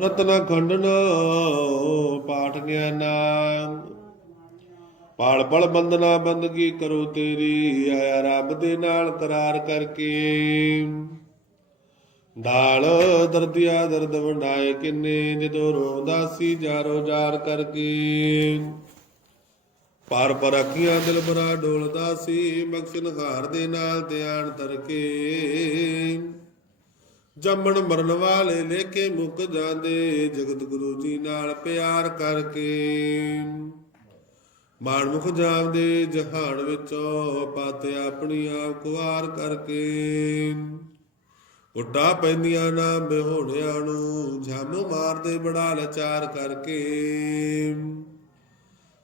ਰਤਨ ਖੰਡਨ, ਪਾਠ ਗਿਆਨਾ। ਪਲ ਪਲ ਬੰਦਨਾ ਬੰਦਗੀ ਕਰੋ ਤੇਰੀ, ਆਇਆ ਰੱਬ ਦੇ ਨਾਲ ਕਰਾਰ ਕਰਕੇ। ਢਾਲ ਦਰਦਿਆ ਦਰਦ ਵੰਡਾਏ ਕਿੰਨੇ, ਜਦੋਂ ਰੋਂਦਾ ਸੀ ਜਾਰੋ ਜਾਰ ਕਰਕੇ। ਪਰ ਪਰ ਅੱਖੀਆਂ ਦਿਲ ਬਰਾ ਡੋਲਦਾ ਸੀ ਬਖਸ਼ਣ ਹਾਰ ਦੇ ਨਾਲ ਧਿਆਨ ਤਰਕੇ ਜੰਮਣ ਮਰਨ ਵਾਲੇ ਲੇਕੇ ਮੁੱਕ ਜਾਂਦੇ, ਜਗਤ ਗੁਰੂ ਜੀ ਨਾਲ ਪਿਆਰ ਕਰਕੇ। ਮਾਨਮੁਖ ਜਾਵਦੇ ਜਹਾਨ ਵਿੱਚੋਂ ਪਾਤੇ ਆਪਣੀ ਆਪ ਕੁਵਾਰ ਕਰਕੇ। ਉੱਡਾ ਪੈਂਦੀਆਂ ਨਾ ਬਿਹੋਣਿਆਂ ਨੂੰ ਝਮ ਮਾਰਦੇ ਬੜਾ ਲਾਚਾਰ ਕਰਕੇ।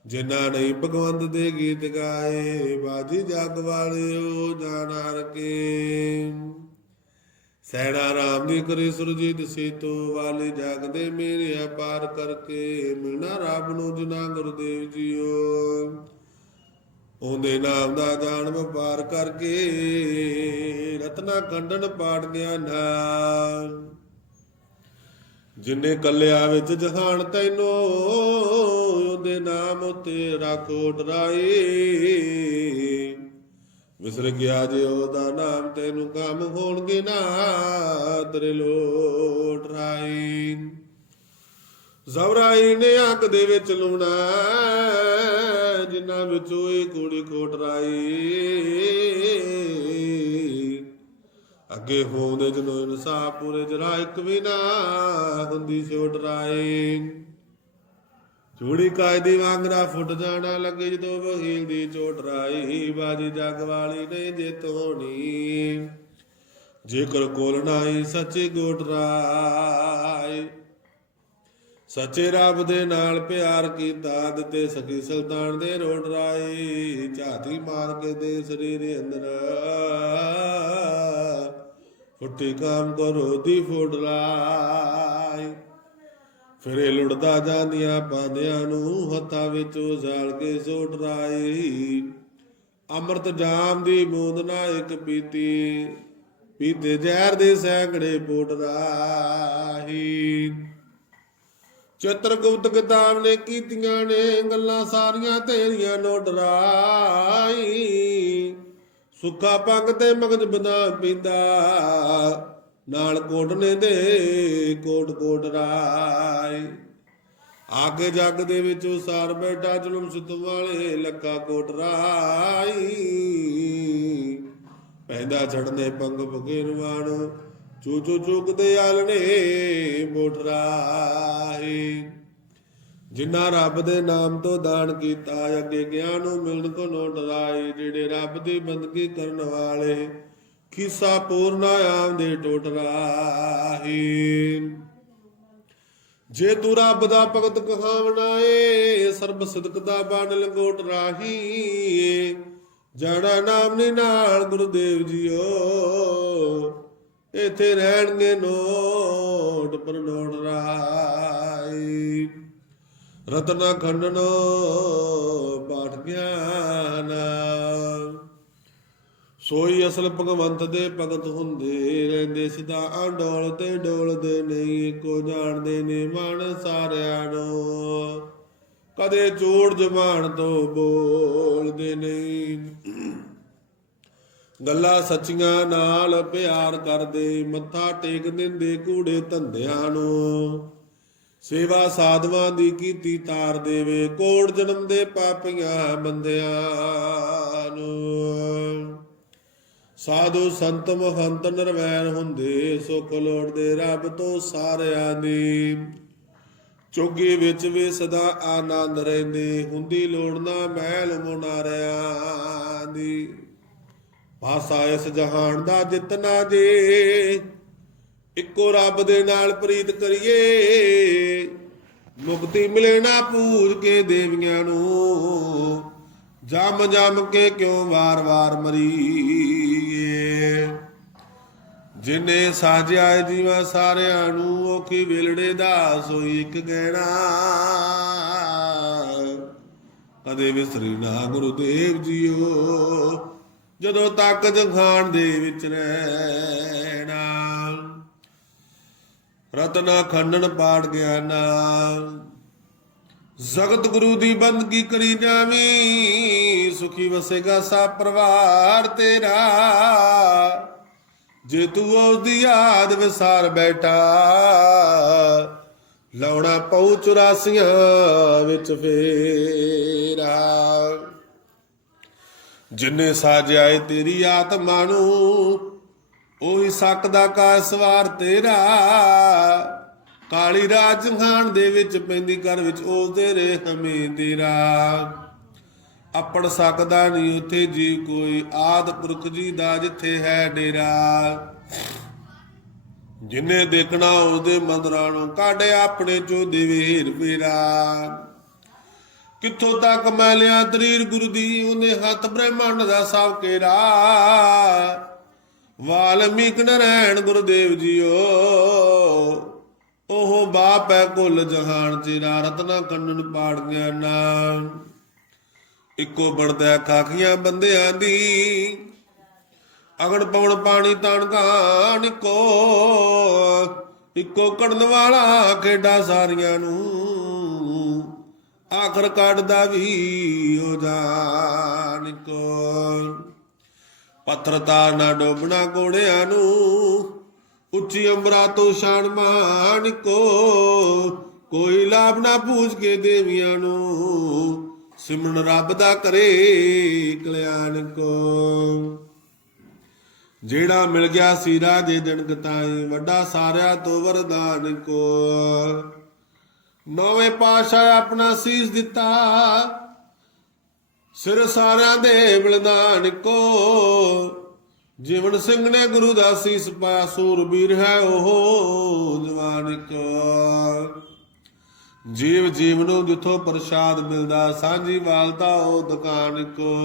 ਜਿਨ੍ਹਾਂ ਨਹੀਂ ਭਗਵੰਤ ਦੇ ਗੀਤ ਗਾਏ, ਬਾਜੀ ਜਗ ਵਾਲਿਓ ਜਾਣਾ ਰਕੇ ਸੈਣਾ ਰਾਮ ਦੀ ਕਰੀ ਸੁਰਜੀਤ ਸੇਤੋ ਵਾਲੇ ਜਗ ਮੇਰੇ ਅਪਾਰ ਕਰਕੇ, ਮਿਲਣਾ ਰੱਬ ਨੂੰ ਜਨਾ ਗੁਰਦੇਵ ਜੀਓ। ਉਹਦੇ ਨਾਮ ਦਾ ਜਾਣ ਵਪਾਰ ਕਰਕੇ ਰਤਨਾ ਖੰਡਨ ਪਾੜ ਗਿਆ ਨਾ ਜਿਨੇ ਕੱਲਿਆ ਵਿੱਚ ਜਹਾਨ ਤੈਨੋ, ਉਹਦੇ ਨਾਮ ਉਤੇ ਰੱਖੋ ਡਰਾਏ ਵਿਸਰ ਗਿਆ ਜੇ ਉਹਦਾ ਨਾਮ ਤੈਨੂੰ ਕੰਮ ਹੋਣਗੇ ਨਾ, ਤੇਰੇ ਲੋਟ ਰਾਈ। ਜ਼ਵਰਾਈ ਨੇ ਅੱਖ ਦੇ ਵਿੱਚ ਲੂਣਾ ਜਿਨ੍ਹਾਂ ਵਿੱਚੋਂ ਇਹ ਕੁੜੀ ਕੋਟ ਅੱਗੇ ਹੋਂਦੇ ਜਨੋ ਇਨਸਾਫ ਪੂਰੇ ਜਰਾ ਇੱਕ ਵੀ ਨਾ ਹੁੰਦੀ ਛੋਟ ਰਾਈ ਚੂੜੀ ਕਾਇਦੀ ਵਾਂਗਰਾ ਫੁੱਟ ਜਾਣਾ ਲੱਗੇ ਜਦੋਂ ਵਹੀਲ ਦੀ ਚੋਟ ਰਾਈ ਬਾਜੀ ਜਗ ਵਾਲੀ ਨੇ ਜੇ ਤੋਣੀ। ਜੇਕਰ ਕੋਲ ਨਾਈ ਸੱਚੇ ਗੋਟ ਰਾਈ ਸੱਚੇ ਰੱਬ ਦੇ ਨਾਲ ਪਿਆਰ ਕੀਤਾ, ਦਿੱਤੇ ਸਖੀ ਸੁਲਤਾਨ ਦੇ ਰੋਟ ਰਾਈ ਝਾਤੀ ਮਾਰ ਕੇ ਦੇ ਸਰੀਰ ਅੰਦਰ। ਫੁੱਟੀ ਕਾਮ ਕਰੋ ਦੀ ਫੁੱਟ ਰਾਈ ਫਿਰੇ ਲੁੜਦਾ ਜਾਂਦੀਆਂ ਪਾਂਦਿਆਂ ਨੂੰ ਹੱਥਾਂ ਵਿੱਚ ਉਜਾਲ ਕੇ ਸੋਟ ਰਾਈ। ਅੰਮ੍ਰਿਤ ਜਾਮ ਦੀ ਬੂੰਦ ਨਾ ਇੱਕ ਪੀਤੀ, ਪੀਤੇ ਜ਼ਹਿਰ ਦੇ ਸੈਂਕੜੇ ਪੋਟ ਰਾਹੀ। ਚਿੱਤਰਗੁਪਤ ਕਿਤਾਬ ਨੇ ਕੀਤੀਆਂ ਨੇ ਗੱਲਾਂ ਸਾਰੀਆਂ ਤੇਰੀਆਂ ਨੋ ਡਰਾਈ ਸੁੱਖਾ ਪੰਗ ਤੇ ਮਗਜ ਬਦਾਮ ਪੀਂਦਾ ਨਾਲ ਕੋਟਨੇ ਦੇ ਕੋਟ ਕੋਟ ਰਾਈ ਆਗੇ ਜੱਗ ਦੇ ਵਿੱਚ ਸਾਰ ਬੈਠਾ, ਜ਼ੁਲਮ ਸੁਤਮ ਵਾਲੇ ਲੱਕਾ ਕੋਟ ਰਾਈ ਪੈਂਦਾ ਛੜਨੇ ਪੰਗ ਭੁਗੇ ਰਵਾਣ ਚੂ ਚੂ ਚੁਕਦੇ ਆਲਣੇ ਮੋਟ ਰਾਈ ਜਿਨ੍ਹਾਂ ਰੱਬ ਦੇ ਨਾਮ ਤੋਂ ਦਾਨ ਕੀਤਾ, ਅੱਗੇ ਗਿਆਨ ਨੂੰ ਮਿਲਣ ਕੋ ਨੋਟ ਡਰਾਈ ਜਿਹੜੇ ਰੱਬ ਦੀ ਬੰਦਗੀ ਕਰਨ ਵਾਲੇ ਕਿਸਾ ਪੂਰਨਾ ਆਮ ਦੇ ਟੋਟ ਰਾਹੀ। ਜੇ ਤੂੰ ਰੱਬ ਦਾ ਭਗਤ ਕਹਾਵਣਾ ਏ, ਸਰਬ ਸਿਦਕ ਦਾ ਬਣ ਲੰਗੋਟ ਰਾਹੀ ਜਾਣਾ ਨਾਮ ਨੇ ਨਾਲ ਗੁਰਦੇਵ ਜੀਓ, ਇਥੇ ਰਹਿਣਗੇ ਨੋਟ ਪਰ ਨੋਟ ਰਾਈ ਰਤਨਾ ਖੰਡਨ ਪਾਠ ਗਿਆਨ। ਸੋਈ ਅਸਲ ਭਗਵੰਤ ਦੇ ਭਗਤ ਹੁੰਦੇ ਰਹਿੰਦੇ ਸਦਾ ਅੰਡੋਲ ਤੇ ਡੋਲਦੇ ਨਹੀਂ ਕੋ ਜਾਣਦੇ ਨੇ ਮਨ ਸਾਰਿਆਂ ਨੂੰ। ਕਦੇ ਚੋੜ ਜ਼ਬਾਨ ਤੋਂ ਬੋਲਦੇ ਨਹੀਂ। ਗੱਲਾਂ ਸੱਚੀਆਂ ਨਾਲ ਪਿਆਰ ਕਰਦੇ, ਮੱਥਾ ਟੇਕ ਦਿੰਦੇ ਕੂੜੇ ਧੰਦਿਆਂ ਨੂੰ। ਸੇਵਾ ਸਾਧਵਾਂ ਦੀ ਕੀਤੀ ਤਾਰ ਦੇਵੇ, ਕੋੜ ਜਨਮ ਦੇ ਪਾਪੀਆਂ ਬੰਦਿਆਂ ਨੂੰ। ਸਾਧੂ ਸੰਤ ਮਹੰਤ ਨਿਰਵੈਰ ਹੁੰਦੇ, ਸੁਖ ਲੋੜਦੇ ਰੱਬ ਤੋਂ ਸਾਰਿਆਂ ਦੀ। ਚੋਗੀ ਵਿੱਚ ਵੀ ਸਦਾ ਆਨੰਦ ਰਹਿੰਦੇ, ਹੁੰਦੀ ਲੋੜ ਨਾ ਮਹਿਲ ਮੁਨਾਰਿਆਂ ਦੀ। ਭਾਸਾ ਇਸ ਜਹਾਨ ਦਾ ਜਿਤਨਾ ਜੇ, ਇੱਕੋ ਰੱਬ ਦੇ ਨਾਲ ਪ੍ਰੀਤ ਕਰੀਏ। ਮੁਕਤੀ ਮਿਲੇ ਨਾ ਪੂਜ ਕੇ ਦੇਵੀਆਂ ਨੂੰ ਜਮ ਜਮ ਕੇ ਕਿਉਂ ਵਾਰ-ਵਾਰ ਮਰੀ? ਜਿਨੇ ਸਾਜਿਆ ਏ ਸਾਰਿਆਂ ਨੂੰ, ਔਖੀ ਵੇਲੜੇ ਦਾ ਸੋਈ ਇੱਕ ਗਹਿਣਾ। ਕਦੇ ਵਿਸਰੀ ਨਾ ਗੁਰੂਦੇਵ ਜੀਓ, ਜਦੋਂ ਤੱਕ ਜਖਾਨ ਦੇ ਵਿੱਚ ਰਹਿਣਾ। ਰਤਨਾ ਖੰਡਨ ਪਾੜ ਗਿਆ ਗਿਆਨਾ। ਜਗਤ ਗੁਰੂ ਦੀ ਬੰਦਗੀ ਕਰੀ ਜਾਵੀਂ। ਸੁਖੀ ਵਸੇਗਾ ਸਾ ਪਰਿਵਾਰ ਤੇਰਾ। ਜੇ ਤੂੰ ਉਸ ਦੀ ਯਾਦ ਵਿਸਾਰ ਬੈਠਾ, ਲਾਉਣਾ ਪਉ ਚੁਰਾਸੀਆਂ ਵਿੱਚ ਫੇਰਾ। ਜਿਨੇ ਸਾਜਿਆਏ ਤੇਰੀ ਆਤਮਾ ਨੂੰ, ਉਹੀ ਸਕਦਾ ਕਾ ਸਵਾਰ ਤੇਰਾ। ਕਾਲੀ ਰਾਜ ਖਾਨ ਦੇ ਵਿੱਚ ਪੈਂਦੀ ਘਰ ਵਿੱਚ ਉਸ ਦੇ ਰੇ ਹਮੇ ਤੇਰਾ। ਅਪੜ ਸਕਦਾ ਨਹੀਂ ਉਥੇ ਜੀ ਕੋਈ। ਆਦ ਪੁਰਖ ਜੀ ਦਾ ਜਿੱਥੇ ਹੈ ਡੇਰਾ। ਜਿਨੇ ਦੇਖਣਾ ਉਹਦੇ ਮੰਦਰਾਂ ਨੂੰ ਕਾਢੇ ਆਪਣੇ ਚੋ ਦੇਵੇ ਹੀਰ ਪੀਰਾ ਕਿੱਥੋਂ ਤੱਕ ਮੈਂ ਲਿਆ ਤਰੀਰ ਗੁਰੂ ਦੀ, ਉਹਨੇ ਹੱਥ ਬ੍ਰਹਮੰਡ ਦਾ ਸਭ ਕੇਰਾ। ਵਾਲਮੀਕ ਨਰੈਣ ਗੁਰਦੇਵ ਜੀਓ, ਉਹ ਬਾਪ ਹੈ ਕੁੱਲ ਜਹਾਨ ਤੇਰਾ ਰਤਨਾ ਕੰਨਨ ਪਾੜ ਗਿਆ ਨਾਮ ਇੱਕੋ ਬਣਦਾ ਖਾਖੀਆਂ ਬੰਦਿਆਂ ਦੀ। ਅਗਣ ਪਵਨ ਪਾਣੀ ਤਣ ਘਾਣ ਇੱਕੋ ਇੱਕੋ ਕੜਨ ਵਾਲਾ ਖੇਡਾ ਸਾਰੀਆਂ ਨੂੰ। ਆਖਰ ਕੱਢਦਾ ਵੀ ਹੋ ਜਾਣ ਕੋ ਪੱਥਰ ਤਾਰ ਨਾ ਡੋਬਣਾ ਕੋੜਿਆਂ ਨੂੰ, ਉੱਚੀ ਅੰਬਰਾ ਤੋਂ ਸ਼ਾਨ ਮਾਨ ਕੋ ਕੋਈ ਲਾਭ ਨਾ ਪੂਜ ਕੇ ਦੇਵੀਆਂ ਨੂੰ। ਸਿਮਰਨ ਰੱਬ ਦਾ ਕਰੇ ਕਲਿਆਣ ਕੋ। ਜਿਹੜਾ ਮਿਲ ਗਿਆ ਸੀ ਰਾਜੇ ਦਿਨ ਗਤਾਈ ਵੱਡਾ ਸਾਰਿਆਂ ਤੋਂ ਵਰਦਾਨ ਕੋ। ਨਵੇਂ ਪਾਸ਼ਾ ਆਪਣਾ ਸੀਸ ਦਿੱਤਾ, ਸਿਰ ਸਾਰਿਆਂ ਦੇ ਬਲਦਾਨ ਕੋ। ਜੀਵਨ ਸਿੰਘ ਨੇ ਗੁਰੂ ਦਾ ਸੀਸ ਪਾਇਆ, ਸੂਰਬੀਰ ਹੈ ਉਹ ਜਵਾਨ ਕੋ। ਜੀਵ ਜੀਵ ਨੂੰ ਜਿੱਥੋਂ ਪ੍ਰਸ਼ਾਦ ਮਿਲਦਾ, ਸਾਂਝੀ ਵਾਲਤਾ ਉਹ ਦੁਕਾਨ ਕੋ।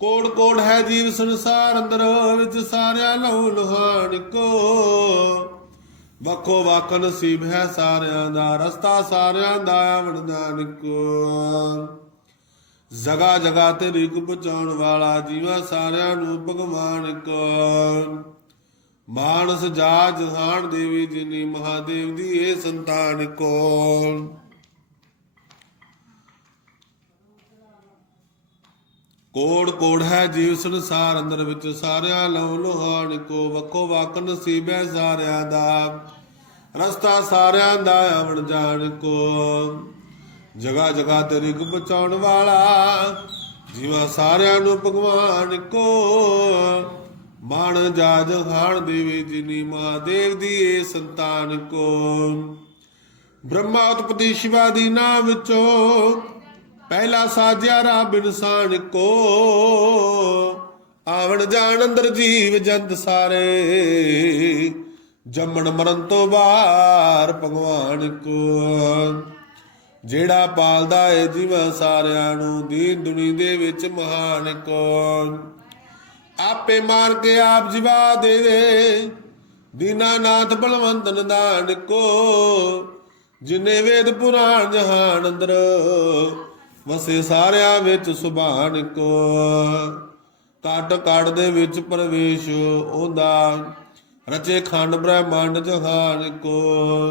ਕੋੜ ਕੋੜ ਹੈ ਜੀਵ ਸੰਸਾਰ ਅੰਦਰ, ਵਿੱਚ ਸਾਰਿਆਂ ਲਹੂ ਲੁਹਾਨ ਕੋ। ਵੱਖੋ ਵੱਖ ਨਸੀਬ ਹੈ ਸਾਰਿਆਂ ਦਾ, ਰਸਤਾ ਸਾਰਿਆਂ ਦਾ ਵਰਦਾਨ ਕੋ। ਜਗਾ ਜਗਾ ਤੇ ਰੀਕ ਪਹੁੰਚਾਉਣ ਵਾਲਾ ਜੀਵਾ ਸਾਰਿਆਂ ਨੂੰ ਭਗਵਾਨ ਕੋ। ਮਾਨਸ ਜਾ ਜਹਾਨ ਦੇਵੀ ਜਿਨੀ ਮਹਾਦੇਵ ਦੀ ਇਹ ਸੰਤਾਨ ਕੋ ਕੋੜ ਕੋੜ ਹੈ ਜੀਵ ਸੰਸਾਰ ਅੰਦਰ ਵਿੱਚ, ਸਾਰਿਆਂ ਲਉ ਲੋਹਾਨ ਕੋ ਵੱਖੋ ਵੱਖ ਨਸੀਬ ਸਾਰਿਆਂ ਦਾ। ਰਸਤਾ ਸਾਰਿਆਂ ਦਾ, ਆਵਣ ਜਾਣ ਕੋ। ਜਗਾ ਜਗਾ ਤੇ ਰਿਗ ਬਚਾਉਣ ਵਾਲਾ, ਜੀਵਾ ਸਾਰਿਆਂ ਨੂੰ ਭਗਵਾਨ ਕੋ। ਮਾਣ ਜਾ ਜਹਾਨ ਦੇਵੀ ਜਿਨੀ ਮਹਾਦੇਵ ਦੀ ਏ ਸੰਤਾਨ ਕੋ। ਬ੍ਰਹਮਾ ਉਤਪਤੀ ਸ਼ਿਵਾ ਦੀ ਨਾਮ ਵਿੱਚੋਂ ਪਹਿਲਾ ਸਾਜਿਆ ਰੱਬ ਇਨਸਾਨ ਕੋ। ਆਵਣ ਜਾਣ ਅੰਦਰ ਜੀਵ ਜੰਤ ਸਾਰੇ, ਜੰਮਣ ਮਰਨ ਤੋਂ ਬਾਹਰ ਭਗਵਾਨ ਕੋ। ਜਿਹੜਾ ਪਾਲਦਾ ਏ ਜੀਵਾਂ ਸਾਰਿਆਂ ਨੂੰ, ਦੀਨ ਦੁਨੀ ਦੇ ਵਿੱਚ ਮਹਾਨ ਕੋ ਆਪੇ ਮਾਰ ਕੇ ਆਪ ਜਿਵਾ ਦੇ ਦੇ। ਦੀਨਾਨਾਥ ਬਲਵੰਤ ਨਿਦਾਨ ਕੋ, ਜਿਨੇ ਵੇਦ ਪੁਰਾਣ ਜਹਾਨ ਅੰਦਰ, ਵਸੇ ਸਾਰਿਆਂ ਵਿੱਚ ਸੁਭਾਨ ਕੋ। ਕਾਟ ਕਾਟ ਦੇ ਵਿੱਚ ਪ੍ਰਵੇਸ਼ ਉਹਦਾ, ਰਚੇ ਖੰਡ ਬ੍ਰਹਮੰਡ ਜਹਾਨ ਕੋ।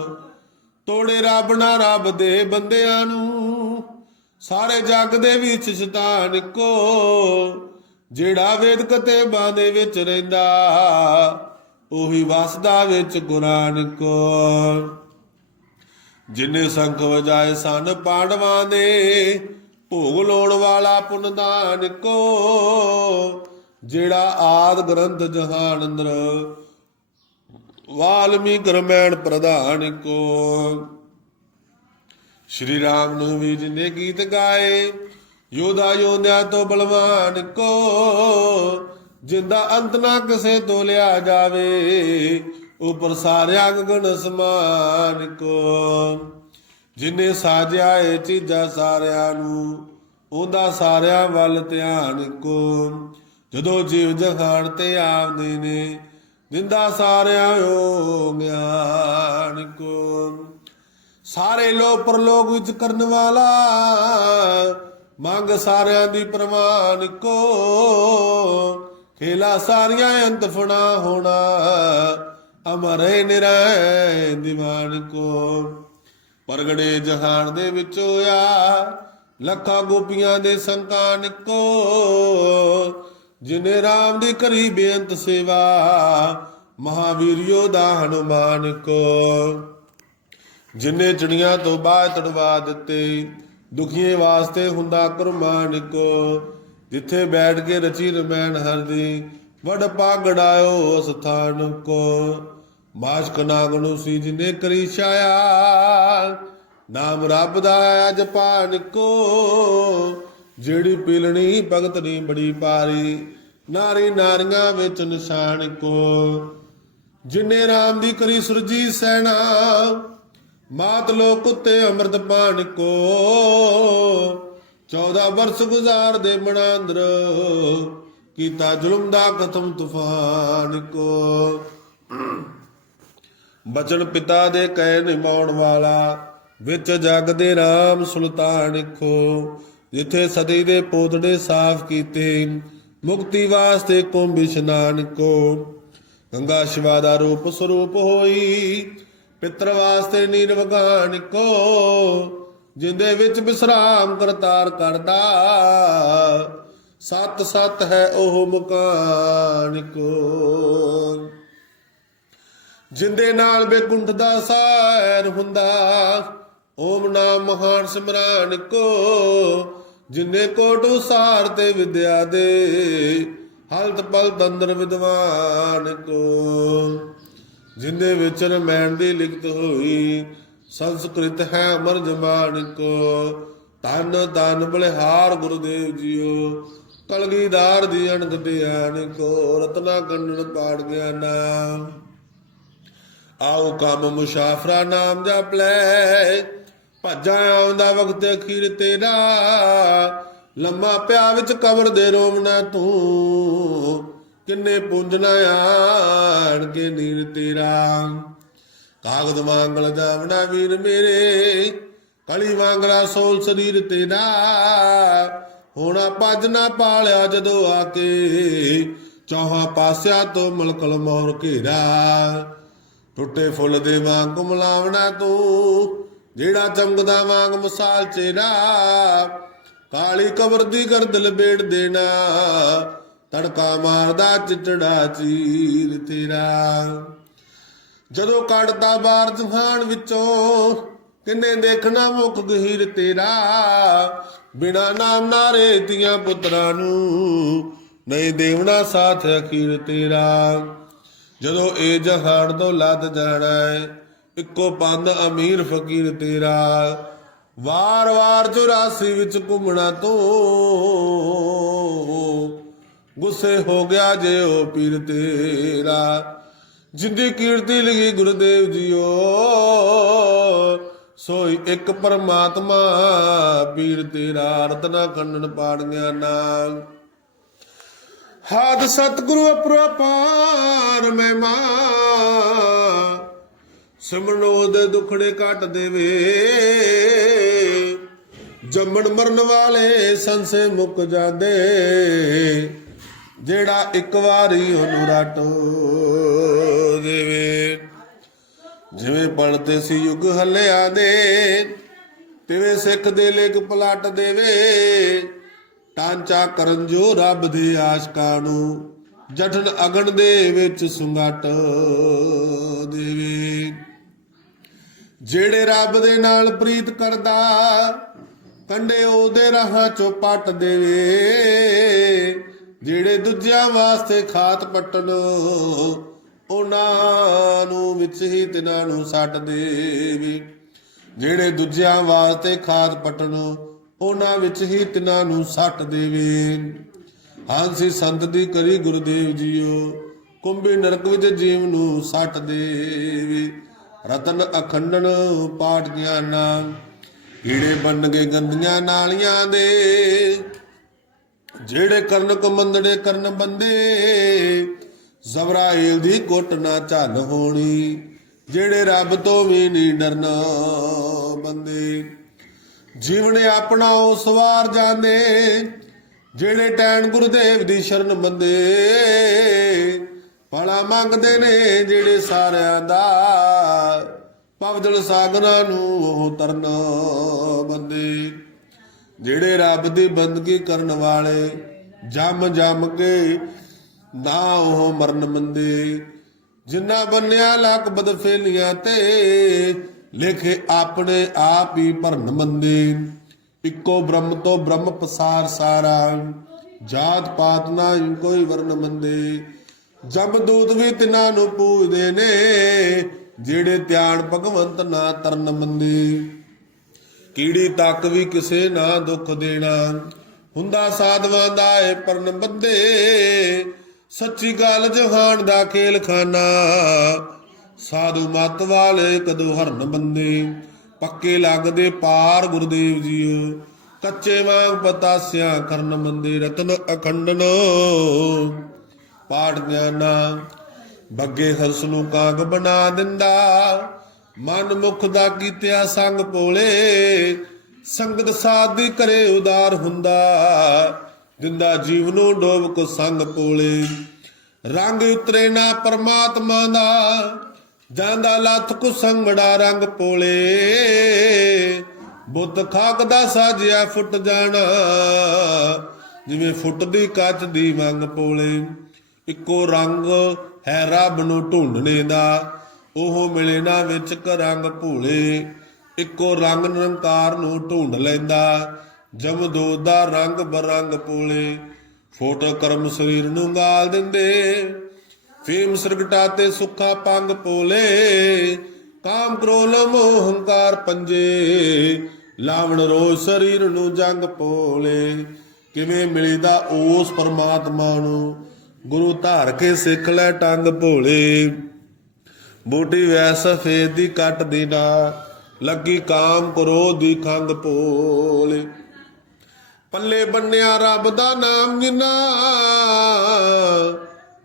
ਤੋੜੇ ਰੱਬ ਨਾ ਰੱਬ ਦੇ ਬੰਦਿਆਂ ਨੂੰ, ਸਾਰੇ ਜੱਗ ਦੇ ਵਿੱਚ ਸ਼ਤਾਨ ਕੋ। ਜਿਹੜਾ ਵੇਦ ਕਤੇਬਾਂ ਦੇ ਵਿੱਚ ਰਹਿੰਦਾ, ਉਹੀ ਵਸਦਾ ਵਿੱਚ ਕੁਰਾਨ ਕੋ ਜਿਨੇ ਸੰਖ ਵਜਾਏ ਸਨ ਪਾਂਡਵਾਂ ਦੇ, ਭੋਗ ਲਾਉਣ ਵਾਲਾ ਪੁੰਨਦਾਨ ਕੋ ਜਿਹੜਾ ਆਦ ਗ੍ਰੰਥ ਜਹਾਨ ਅੰਦਰ ਵਾਲਮੀਕ ਰਮੈਣ ਪ੍ਰਧਾਨ ਕੋ। ਸ਼੍ਰੀ ਰਾਮ ਨੂੰ ਵੀ ਜਿਨੇ ਗੀਤ ਗਾਏ ਯੋਧਾ ਯੋਧਿਆ ਤੋਂ ਬਲਵਾਨ ਕੋ, ਜਿੰਦਾ ਅੰਤ ਨਾ ਕਿਸੇ ਤੋਂ ਲਿਆ ਜਾਵੇ, ਉਪਰ ਸਾਰਿਆਂ ਗਗਨ ਸਮਾਨ ਕੋ। ਜਿਨੇ ਸਾਜਿਆ ਇਹ ਚੀਜ਼ਾਂ ਸਾਰਿਆਂ ਨੂੰ, ਉਹਦਾ ਸਾਰਿਆਂ ਵੱਲ ਧਿਆਨ ਕੋ। ਜਦੋਂ ਜੀਵ ਜਹਾਨ ਤੇ ਆਉਂਦੇ ਨੇ ਦਿੰਦਾ ਸਾਰਿਆਂ ਹੋ ਗਿਆਨ ਕੋ। ਸਾਰੇ ਲੋਕ ਪਰਲੋਕ ਵਿੱਚ ਕਰਨ ਵਾਲਾ ਮੰਗ ਸਾਰਿਆਂ ਦੀ ਪ੍ਰਮਾਨ ਕੋ। ਖੇਲਾ ਸਾਰੀਆਂ ਅੰਤ ਫਣਾ ਹੋਣਾ, ਅਮਰੇ ਨਿਰੈ ਦੀਵਾਨ ਕੋ। ਪ੍ਰਗੜੇ ਜਹਾਨ ਦੇ ਵਿੱਚ ਹੋਇਆ ਲੱਖਾਂ ਗੋਪੀਆਂ ਦੇ ਸੰਤਾਨ ਕੋ। ਜਿਨੇ ਰਾਮ ਦੀ ਕਰੀ ਬੇਅੰਤ ਸੇਵਾ, ਮਹਾਵੀਰਿਓ ਦਾ ਹਨੂਮਾਨ ਕੋ। ਜਿਨੇ ਚੜੀਆਂ ਤੋਂ ਬਾਅਦ ਤੜਵਾ ਦਿੱਤੇ ਦੁਖੀਏ ਵਾਸਤੇ ਹੁੰਦਾ ਕੁਰਬਾਨ ਕੋ ਜਿੱਥੇ ਬੈਠ ਕੇ ਰਚੀ ਰਮੈਣ ਹਰਦੀ ਵਡ ਪਾਗੜਾਇਓ ਸਥਾਨ ਕੋ। ਮਾਸ਼ਕ ਨਾਗਣੂ ਸੀ ਜਿਨੇ ਕਰੀ ਛਾਇਆ, ਨਾਮ ਰੱਬ ਦਾ ਅਜ ਪਾਨ ਕੋ। ਜਿਹੜੀ ਪੀਲਣੀ ਭਗਤ ਨਹੀਂ ਬੜੀ ਪਾਰੀ ਨਾਰੀ ਨਾਰੀਆਂ ਵਿੱਚ ਨਿਸ਼ਾਨ ਕੋ। ਜਿਨੇ ਰਾਮ ਦੀ ਕਰੀ ਸੁਰਜੀ ਸੈਣਾ ਮਾਤ ਲੋਕ ਉਤੇ ਅੰਮ੍ਰਿਤ ਪਾਣ ਕੋ। 14 ਵਰਸ ਗੁਜ਼ਾਰਦੇ ਮਣਾਂਦਰ ਕੀਤਾ ਜ਼ੁਲਮ ਦਾ ਖਤਮ ਤੂਫਾਨ ਕੋ। ਬਚਨ ਪਿਤਾ ਦੇ ਕਹਿ ਨਿਭਾਉਣ ਵਾਲਾ, ਵਿੱਚ ਜਗ ਦੇ ਰਾਮ ਸੁਲਤਾਨ ਖੋ ਜਿੱਥੇ ਸਦੀ ਦੇ ਪੋਤੜੇ ਸਾਫ਼ ਕੀਤੇ, ਮੁਕਤੀ ਵਾਸਤੇ ਕੁੰਭ ਇਸ਼ਨਾਨ ਕੋ। ਗੰਗਾ ਸ਼ਿਵਾ ਦਾ ਰੂਪ ਸਰੂਪ ਹੋਈ ਪਿਤਰ ਵਾਸਤੇ ਨਿਰਵਗਾਨ ਕੋ ਜਿੰਦੇ ਵਿੱਚ ਵਿਸਰਾਮ ਕਰਤਾਰ ਕਰਦਾ। ਸਤ ਸਤ ਹੈ ਉਹ ਮਕਾਨ ਕੋ ਜਿੰਦੇ ਨਾਲ ਬੇਕੁੰਠ ਦਾ ਸਾਰ ਹੁੰਦਾ ਓਮ ਨਾਮ ਮਹਾਨ ਸਿਮਰਨ ਕੋ ਜਿਨੇ ਕੋਟ ਉਸਾਰ ਤੇ ਵਿਦਿਆ ਦੇ, ਹਲਤ ਪਲ ਤੰਦਰ ਵਿਦਵਾਨ ਕੋ ਜਿੰਦੇ ਵਿੱਚ ਰਮੈਣ ਦੀ ਲਿਖਤ ਹੋਈ, ਸੰਸਕ੍ਰਿਤ ਹੈ ਅਮਰ ਜ਼ਬਾਨ ਕੋ ਤਨ ਤਨ ਬਲਿਹਾਰ ਗੁਰਦੇਵ ਜੀਓ ਕਲਗੀਦਾਰ ਦੀ ਅਣਖ ਧਿਆਨ ਕੋ ਰਤਨਾ ਕੰਨਣ ਪਾੜ ਗਿਆ ਨਾਮ। ਆਓ ਕੰਮ ਮੁਸਾਫਰਾ ਨਾਮ ਜਪ ਲੈ, ਭੱਜਾਂ ਆਉਂਦਾ ਵਕਤ ਅਖੀਰ ਤੇਰਾ, ਲੰਮਾ ਪਿਆ ਵਿੱਚ ਕਬਰ ਦੇ ਰੋਮਣਾ ਤੂੰ ਕਿੰਨੇ ਪੁੰਜਣਾ ਆਣ ਕੇ ਨੀਰ ਤੇਰਾ। ਕਾਗਦ ਮੰਗਲ ਜਾਵਣਾ ਵੀਰ ਮੇਰੇ, ਕਲੀ ਮੰਗਲਾ ਸੋਲ ਸਰੀਰ ਤੇਰਾ। ਹੋਣਾ ਪੱਜ ਨਾ ਪਾਲਿਆ ਜਦੋਂ ਆ ਕੇ, ਚੌਹਾਂ ਪਾਸਿਆ ਤੋਂ ਮਲਕਲ ਮੋਰ ਘੇਰਾ। ਟੁੱਟੇ ਫੁੱਲ ਦੇ ਵਾਂਗ ਮਲਾਵਣਾ ਤੂੰ, ਜਿਹੜਾ ਚਮਕਦਾ ਵਾਂਗ ਮਸਾਲ ਚਿਹਰਾ ਕਾਲੀ ਕਬਰ ਦੀ ਗਰਦਲ ਬੇੜ ਦੇਣਾ ਤੜਕਾ ਮਾਰਦਾ ਚਿਚੜਾ ਚੀਰ ਤੇਰਾ। ਜਦੋਂ ਕੱਢਦਾ ਬਾਹਰ ਜਹਾਨ ਵਿੱਚੋਂ, ਕਿੰਨੇ ਦੇਖਣਾ ਮੁਖ ਗਹੀਰ ਤੇਰਾ। ਬਿਨਾ ਨਾਮ ਨਾਰੇ ਤੀਆਂ ਪੁੱਤਰਾਂ ਨੂੰ ਨਹੀਂ ਦੇਵਣਾ ਸਾਥ ਅਖੀਰ ਤੇਰਾ। ਜਦੋਂ ਇਹ ਜਹਾਨ ਤੋਂ ਲੱਦ ਜਾਣਾ ਹੈ ਇੱਕੋ ਪੰਦ ਅਮੀਰ ਫਕੀਰ ਤੇਰਾ। ਵਾਰ-ਵਾਰ 84 ਵਿੱਚ ਘੁੰਮਣਾ ਤੂੰ ਗੁੱਸੇ ਹੋ ਗਿਆ ਜੇ ਉਹ ਪੀਰ ਤੇਰਾ। ਜਿੰਦੀ ਕੀਰਤੀ ਲਿਖੀ ਗੁਰਦੇਵ ਜੀਓ, ਸੋਈ ਇੱਕ ਪਰਮਾਤਮਾ ਪੀਰ ਤੇਰਾ, ਰਤਨਾ ਕੰਨਣ ਪਾੜੀਆਂ ਨਾਲ ਹਾਦ ਸਤਿਗੁਰੂ ਅਪਰਪਾਰ ਮਹਿਮਾ, ਸਿਮਰਨੋ ਦੇ ਦੁਖੜੇ ਕੱਟ ਦੇਵੇ। ਜੰਮਣ ਮਰਨ ਵਾਲੇ ਸੰਸੇ ਮੁੱਕ ਜਾਂਦੇ। ਜਿਹੜਾ ਇੱਕ ਵਾਰੀ ਉਹਨੂੰ ਰਾਟੋ ਦੇਵੇ। ਜਿਵੇਂ ਪੜਦੇ ਸੀ ਯੁਗ ਹੱਲਿਆ ਦੇ, ਤਿਵੇਂ ਸਿੱਖ ਦੇ ਲੇਖ ਪਲਟ ਦੇਵੇ। ਟਾਂਚਾ ਕਰਨ ਜੋ ਰੱਬ ਦੇ ਆਸ਼ਕਾਂ ਨੂੰ, ਜਠਨ ਅਗਣ ਦੇ ਵਿੱਚ ਸੁੰਗਟ ਦੇਵੇ। ਜਿਹੜੇ ਰੱਬ ਦੇ ਨਾਲ ਪ੍ਰੀਤ ਕਰਦਾ, ਕੰਡੇ ਉਹਦੇ ਰਾਹਾਂ ਚੋਂ ਪੱਟ ਦੇਵੇ। ਜਿਹੜੇ ਦੂਜਿਆਂ ਵਾਸਤੇ ਖਾਤ ਪੱਟਣ, ਉਹਨਾਂ ਨੂੰ ਵਿੱਚ ਹੀ ਤਿਨਾਂ ਨੂੰ ਸੱਟ ਦੇਵੇ। ਜਿਹੜੇ ਦੂਜਿਆਂ ਵਾਸਤੇ ਖਾਤ ਪੱਟਣ, ਉਹਨਾਂ ਵਿੱਚ ਹੀ ਤਿਨਾਂ ਨੂੰ ਸੱਟ ਦੇਵੇ। ਹਾਂਸੀ ਸੰਤ ਦੀ ਕਰੀ ਗੁਰਦੇਵ ਜੀਓ, ਕੁੰਭੀ ਨਰਕ ਵਿੱਚ ਜੀਵ ਨੂੰ ਸੱਟ ਦੇਵੇ। ਰਤਨ ਅਖੰਡਨ ਪਾਠ ਗਿਆਨਾ, ਕੀੜੇ ਬਣ ਗਏ ਗੰਦੀਆਂ ਨਾਲੀਆਂ ਦੇ। ਜਿਹੜੇ ਕਰਨ ਕਮੰਦੜੇ ਕਰਨ ਬੰਦੇ, ਜ਼ਬਰਾਇਲ ਦੀ ਕੁੱਟ ਨਾ ਝੱਲ ਹੋਣੀ। ਜਿਹੜੇ ਰੱਬ ਤੋਂ ਵੀ ਨਹੀਂ ਡਰਨਾ ਬੰਦੇ। ਜੀਵਨ ਆਪਣਾ ਉਹ ਸਵਾਰ ਜਾਂਦੇ, ਜਿਹੜੇ ਟੈਣ ਗੁਰਦੇਵ ਦੀ ਸ਼ਰਨ ਬੰਦੇ ਭਲਾ ਮੰਗਦੇ ਨੇ ਜਿਹੜੇ ਸਾਰਿਆਂ ਦਾ ਪਵਜਲ ਸਾਗਰਾਂ ਨੂੰ ਉਹ ਤਰਨਾ ਬੰਦੇ। ਜਿਹੜੇ ਰੱਬ ਦੀ ਬੰਦਗੀ ਕਰਨ ਵਾਲੇ ਜੰਮ ਜੰਮ ਕੇ ਨਾ ਉਹ ਮਰਨ ਮੰਦੇ। ਜਿੰਨਾ ਬੰਨਿਆ ਲੱਕ ਬਦਫੇਲੀਆਂ ਤੇ ਲਿਖੇ ਆਪਣੇ ਆਪ ਹੀ ਭਰਨ ਮੰਦੇ। ਇੱਕੋ ਬ੍ਰਹਮ ਤੋਂ ਬ੍ਰਹਮ ਪਸਾਰ ਸਾਰਾ। ਜਾਤ ਪਾਤ ਨਾ ਕੋਈ ਵਰਨ ਮੰਦੇ। ਜਮਦੂਤ ਵੀ ਤਿਨਾਂ ਨੂੰ ਪੂਜਦੇ ਨੇ, ਜਿਹੜੇ ਧਿਆਨ ਭਗਵੰਤ ਨਾ ਤਰਨ ਮੰਦੇ। ਕੀੜੀ ਤੱਕ ਵੀ ਕਿਸੇ ਨਾ ਦੁੱਖ ਦੇਣਾ। ਹੁੰਦਾ ਸਾਧਵਾਂ ਦਾ ਏ ਪਰਨ ਬੰਦੇ, ਸੱਚੀ ਗੱਲ ਜਹਾਨ ਦਾ ਖੇਲ ਖਾਨਾ ਸਾਧੂ ਮਤ ਵਾਲੇ ਕਦੋਂ ਹਰਨ ਬੰਦੇ, ਪੱਕੇ ਲੱਗਦੇ ਪਾਰ ਗੁਰਦੇਵ ਜੀ ਕੱਚੇ ਵਾਂਗ ਪਤਾਸਿਆ ਕਰਨ ਬੰਦੇ, ਰਤਨ ਅਖੰਡਨ। ਪਾਠ ਗਿਆਨਾ ਬੱਗੇ ਹਰਸ ਨੂੰ ਕਾਗ ਬਣਾ ਦਿੰਦਾ। ਮਨ ਮੁਖ ਦਾ ਕੀਤਿਆ ਸੰਗ ਪੋਲੇ ਸੰਗਤ ਸਾਧੀ ਕਰੇ ਉਦਾਰ ਹੁੰਦਾ ਦਿੰਦਾ ਜੀਵ ਨੂੰ ਡੋਬ ਕੋ ਸੰਗ ਪੋਲੇ ਰੰਗ ਉਤਰੇ ਨਾ ਪਰਮਾਤਮਾ ਦਾ, ਜਾਂਦਾ ਲੱਥ ਕੋ ਸੰਗੜਾ ਰੰਗ ਪੋਲੇ ਬੁੱਤ ਖਾਕ ਦਾ ਸਾਜਿਆ ਫੁੱਟ ਜਾਣਾ, ਜਿਵੇਂ ਫੁੱਟਦੀ ਕੱਚ ਦੀ ਮੰਗ ਪੋਲੇ ਇੱਕੋ ਰੰਗ ਹੈ ਰੱਬ ਨੂੰ ਢੂੰਡਣੇ ਦਾ ਉਹ ਮਿਲੇ ਨਾ ਵਿੱਚ ਕ ਰੰਗ ਭੂਲੇ ਇੱਕੋ ਰੰਗ ਨਿਰੰਕਾਰ ਨੂੰ ਢੂੰਡ ਲੈਂਦਾ। ਜਮਦੋ ਦਾ ਰੰਗ ਬਰੰਗ ਪੋਲੇ। ਫੋਟੋ ਕਰਮ ਸਰੀਰ ਨੂੰ ਗਾਲ ਦਿੰਦੇ। ਫੇਮ ਸਰਗਟਾ ਤੇ ਸੁੱਖਾ ਪੰਗ ਪੋਲੇ। ਕਾਮ ਕ੍ਰੋਧ ਮੋਹ ਹੰਕਾਰ ਪੰਜੇ। ਲਾਵਣ ਰੋਜ਼ ਸਰੀਰ ਨੂੰ ਜੰਗ ਪੋਲੇ। ਕਿਵੇਂ ਮਿਲੀਦਾ ਉਸ ਪਰਮਾਤਮਾ ਨੂੰ? ਗੁਰੂ ਧਾਰ ਕੇ ਸਿੱਖ ਲੈ ਟੰਗ ਭੋਲੇ। ਬੂਟੀ ਵੈ ਸਫੇਦ ਦੀ ਕੱਟ ਦੀ ਨਾ, ਲੱਗੀ ਕਾਮ ਕ੍ਰੋਧ ਦੀ ਖੰਗ ਭੋਲੇ ਪੱਲੇ ਬੰਨਿਆ ਰੱਬ ਦਾ ਨਾਮ ਜਿਨਾ,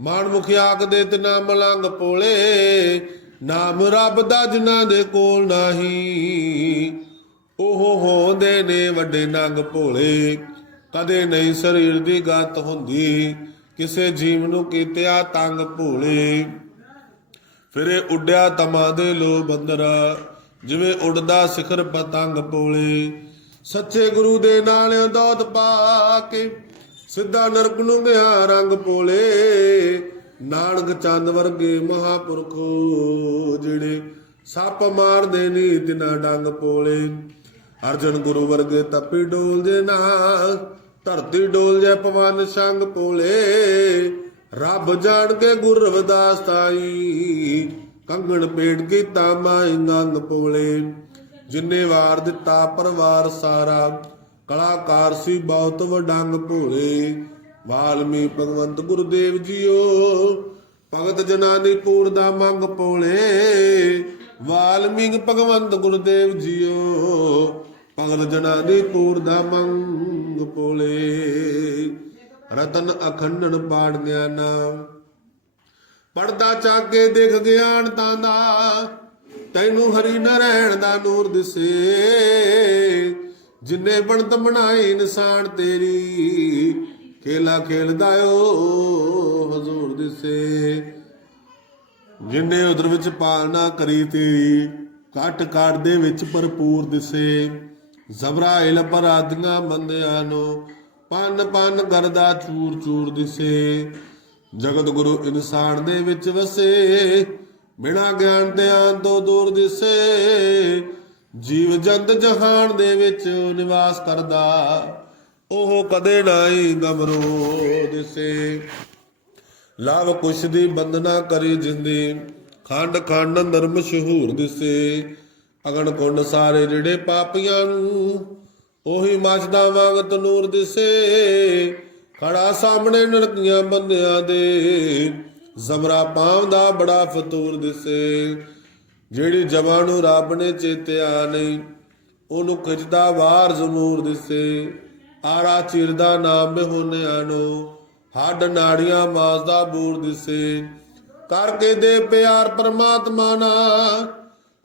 ਮਾਣ ਮੁਖਿਆਕ ਦੇ ਤਿਨਾ ਮਲੰਗ ਪੋਲੇ। ਨਾਮ ਰੱਬ ਦਾ ਜਿਨ੍ਹਾਂ ਦੇ ਕੋਲ ਨਹੀਂ, ਉਹ ਹੋਂਦੇ ਨੇ ਵੱਡੇ ਨੰਗ ਭੋਲੇ। ਕਦੇ ਨਹੀਂ ਸਰੀਰ ਦੀ ਗਤ ਹੁੰਦੀ, ਕਿਸੇ ਜੀਵ ਨੂੰ ਕੀਤਿਆ ਤੰਗ ਭੋਲੇ। ਫਿਰੇ ਉੱਡਿਆ ਤਮਾ ਦੇ ਲੋ ਬੰਦਰਾ ਜਿਵੇਂ ਉੱਡਦਾ ਸਿਖਰ ਪਤੰਗ ਪੋਲੇ। ਸੱਚੇ ਗੁਰੂ ਦੇ ਨਾਲ ਦੋਤ ਪਾ ਕੇ ਸਿੱਧਾ ਨਰਕ ਨੂੰ ਗਿਆ ਰੰਗ ਪੋਲੇ। ਨਾਨਕ ਚੰਦ ਵਰਗੇ ਮਹਾਪੁਰਖ ਜਿਹੜੇ ਸੱਪ ਮਾਰਦੇ ਨੀ ਤਿਨਾ ਡੰਗ ਪੋਲੇ। ਅਰਜਨ ਗੁਰੂ ਵਰਗੇ ਤਪੀ ਡੋਲ ਦੇ ਨਾ, ਧਰਤੀ ਡੋਲ ਜੈ ਪਵਨ ਸੰਗ ਪੋਲੇ। ਰੱਬ ਜਾਣ ਕੇ ਗੁਰ ਰਵਿਦਾਸ ਤਾਈ। ਕੰਗਣ ਪੇਟ ਕੀਤਾ ਮਾਈ ਨੰਗ ਪੋਲੇ। ਜਿੰਨੇ ਵਾਰ ਦਿੱਤਾ ਪਰਵਾਰ ਸਾਰਾ। ਕਲਾਕਾਰ ਸੀ ਬਹੁਤ ਵਡੰਗ ਭੋਲੇ। ਵਾਲਮੀ ਭਗਵੰਤ ਗੁਰਦੇਵ ਜੀਓ। ਭਗਤ ਜਨਾਨੀ ਦੀ ਪੂਰ ਦਾ ਮੰਗ ਪੋਲੇ। ਵਾਲਮੀਕ ਭਗਵੰਤ ਗੁਰਦੇਵ ਜੀਓ। ਭਗਤ ਜਨਾਨੀ ਪੂਰ ਦਾ ਮੰਗ ਪੋਲੇ। ਰਤਨ ਅਖੰਡਨ ਪਾੜ ਗਿਆਨਾ ਪੜਦਾ ਚਾਕੇ ਦੇਖ ਗਿਆਨ ਤਾਂ ਦਾ, ਤੈਨੂੰ ਹਰੀ ਨਰੈਣ ਦਾ ਨੂਰ ਦਿਸੇ। ਜਿੰਨੇ ਬਣਤ ਬਣਾਈ ਇਨਸਾਨ ਤੇਰੀ, ਖੇਲਾ ਖੇਲਦਾ ਓ ਹਜ਼ੂਰ ਦਿਸੇ। ਜਿੰਨੇ ਉਦਰ ਵਿੱਚ ਪਾਲਣਾ ਕਰੀ ਤੇਰੀ, ਕੱਟ ਕੱਟ ਦੇ ਵਿੱਚ ਭਰਪੂਰ ਦਿਸੇ। ਜ਼ਬਰਾ ਜ਼ਬਰਾਇਲ ਪਰਾਧੀਆਂ ਬੰਦਿਆਂ ਨੂੰ ਪੰਨ ਪੰਨ ਕਰਦਾ ਚੂਰ ਚੂਰ ਦਿਸੇ। ਜਗਤ ਗੁਰੂ ਇਨਸਾਨ ਦੇ ਵਿੱਚ ਵਸੇ। ਬਿਨਾ ਗਿਆਨ ਧਿਆਨ ਤੋਂ ਦੂਰ ਦਿਸੇ। ਜੀਵ ਜੰਤ ਜਹਾਨ ਦੇ ਵਿੱਚ ਨਿਵਾਸ ਕਰਦਾ। ਉਹ ਕਦੇ ਨਾਈ ਗਮਰੋ ਦਿਸੇ। ਲਵ ਕੁਸ਼ ਦੀ ਬੰਦਨਾ ਕਰੀ ਜਿੰਦੀ। ਖੰਡ ਖੰਡ ਨਰਮ ਮਸ਼ਹੂਰ ਦਿਸੇ। ਅਗਣ ਕੁੰਡ ਸਾਰੇ ਜਿਹੜੇ ਪਾਪੀਆਂ ਨੂੰ ਉਹੀ ਮੱਚਦਾ ਵਾਂਗ ਤਨੂਰ ਦਿਸੇ, ਖੜਾ ਸਾਹਮਣੇ ਨਰਕੀਆਂ ਬੰਦਿਆਂ ਦੇ। ਜ਼ਮਰਾ ਪਾਉਂਦਾ ਬੜਾ ਫਤੂਰ ਦਿਸੇ, ਜਿਹੜੀ ਜਵਾਂ ਨੂੰ ਰੱਬ ਨੇ ਚੇਤਿਆ ਨਹੀਂ, ਉਹਨੂੰ ਖਿੱਚਦਾ ਵਾਰ ਜ਼ਮੂਰ ਦਿਸੇ। ਆਰਾ ਚਿਰਦਾ ਨਾਮ ਬਿਹੁਨਿਆਂ ਨੂੰ, ਹੱਡ ਨਾੜੀਆਂ ਮਾਸਦਾ ਬੂਰ ਦਿਸੇ। ਕਰਕੇ ਦੇ ਪਿਆਰ ਪਰਮਾਤਮਾ ਨਾਲ,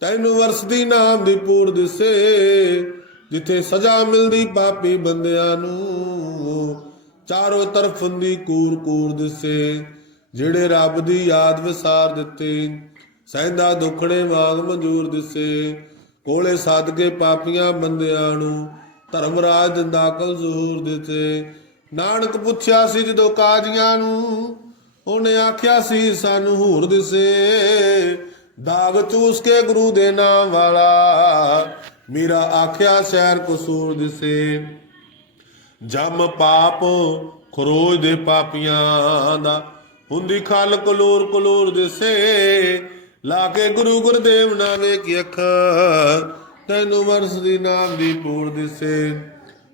ਤੈਨੂੰ ਵਰਸਦੀ ਨਾਮ ਦੀ ਪੂਰ ਦਿਸੇ। ਜਿੱਥੇ ਸਜ਼ਾ ਮਿਲਦੀ ਪਾਪੀ ਬੰਦਿਆਂ ਨੂੰ। ਚਾਰੋਂ ਤਰਫ ਦੀ ਕੂਰ ਕੂਰ ਦਿਸੇ, ਜਿਹੜੇ ਰੱਬ ਦੀ ਯਾਦ ਵਿਸਾਰ ਦਿੱਤੇ। ਸਹਿੰਦਾ ਦੁੱਖੜੇ ਵਾਂਗ ਮਨਜੂਰ ਦਿਸੇ, ਕੋਲੇ ਸੱਦ ਪਾਪੀਆਂ ਬੰਦਿਆਂ ਨੂੰ। ਧਰਮਰਾਜ ਦਿੰਦਾ ਕਲ ਜ਼ਹੂਰ ਦਿੱਤੇ। ਨਾਨਕ ਪੁੱਛਿਆ ਸੀ ਜਦੋਂ ਕਾਜੀਆਂ ਨੂੰ, ਉਹਨੇ ਆਖਿਆ ਸੀ ਸਾਨੂੰ ਹੂਰ ਦਿਸੇ। ਦਾਗ ਚੂਸ ਕੇ ਗੁਰੂ ਦੇ ਨਾਮ ਵਾਲਾ। ਮੇਰਾ ਆਖਿਆ ਸੈਰ ਕਸੂਰ ਦਿਸੇ। ਜਮ ਪਾਪ ਖਰੋਜ ਦੇ ਪਾਪੀਆਂ ਦਾ। ਹੁੰਦੀ ਖਲ ਕਲੂਰ ਕਲੂਰ ਦਿਸੇ। ਲਾ ਕੇ ਗੁਰੂ ਗੁਰਦੇਵ ਨਾ ਵੇਖ ਅੱਖਾਂ ਤੈਨੂੰ ਵਰਸ ਦੀ ਨਾਮ ਦੀ ਪੂਰ ਦਿਸੇ।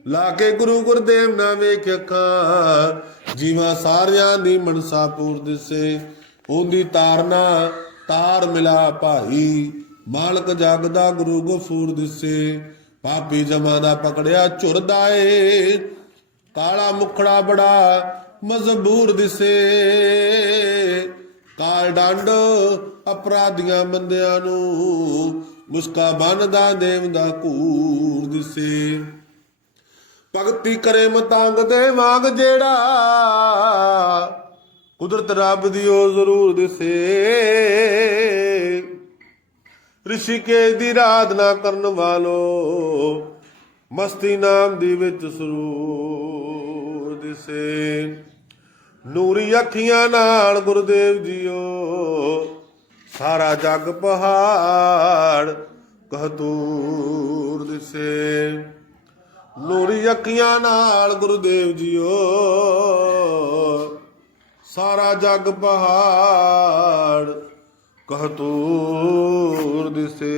ਲਾ ਕੇ ਗੁਰੂ ਗੁਰਦੇਵ ਨਾ ਵੇਖ ਅੱਖਾਂ ਜੀਵਾ ਸਾਰਿਆਂ ਦੀ ਮਨਸਾ ਪੂਰ ਦਿਸੇ। ਉਹਦੀ ਤਾਰਨਾ ਤਾਰ ਮਿਲਾ ਭਾਈ। ਮਾਲਕ ਜਗ ਦਾ ਗੁਰੂ ਗਫੂਰ ਦਿਸੇ, ਪਾਪੀ ਜਮਾ ਪਕੜਿਆ ਝੁਰਦਾ ਏ ਕਾਲਾ ਮੁਖੜਾ ਬੜਾ ਮਜ਼ਬੂਰ ਦਿਸੇ। ਕਾਲ ਡੰਡ ਅਪਰਾਧੀਆਂ ਬੰਦਿਆਂ ਨੂੰ ਮੁਸਕਾ ਬੰਨਦਾ ਦੇਵ ਦਾ ਕੂਰ ਦਿਸੇ। ਭਗਤੀ ਕਰੇ ਮਤੰਗ ਦੇ ਵਾਂਗ ਜਿਹੜਾ ਕੁਦਰਤ ਰੱਬ ਦੀ ਉਹ ਜ਼ਰੂਰ ਦਿਸੇ। ਰਿਸ਼ੀਕੇਸ਼ ਦੀ ਆਰਾਧਨਾ ਕਰਨ ਵਾਲੋ, ਮਸਤੀ ਨਾਮ ਦੀ ਵਿੱਚ ਸਰੂਰ ਦਿਸੇ। ਨੂਰੀ ਅੱਖੀਆਂ ਨਾਲ ਗੁਰਦੇਵ ਜੀਓ, ਸਾਰਾ ਜਗ ਪਹਾੜ ਕਹਤੂਰ ਦਿਸੇ। ਨੂਰੀ ਅੱਖੀਆਂ ਨਾਲ ਗੁਰਦੇਵ ਜੀਓ, ਸਾਰਾ ਜਗ ਪਹਾੜ ਕਹਤੂਰ ਦਿਸੇ।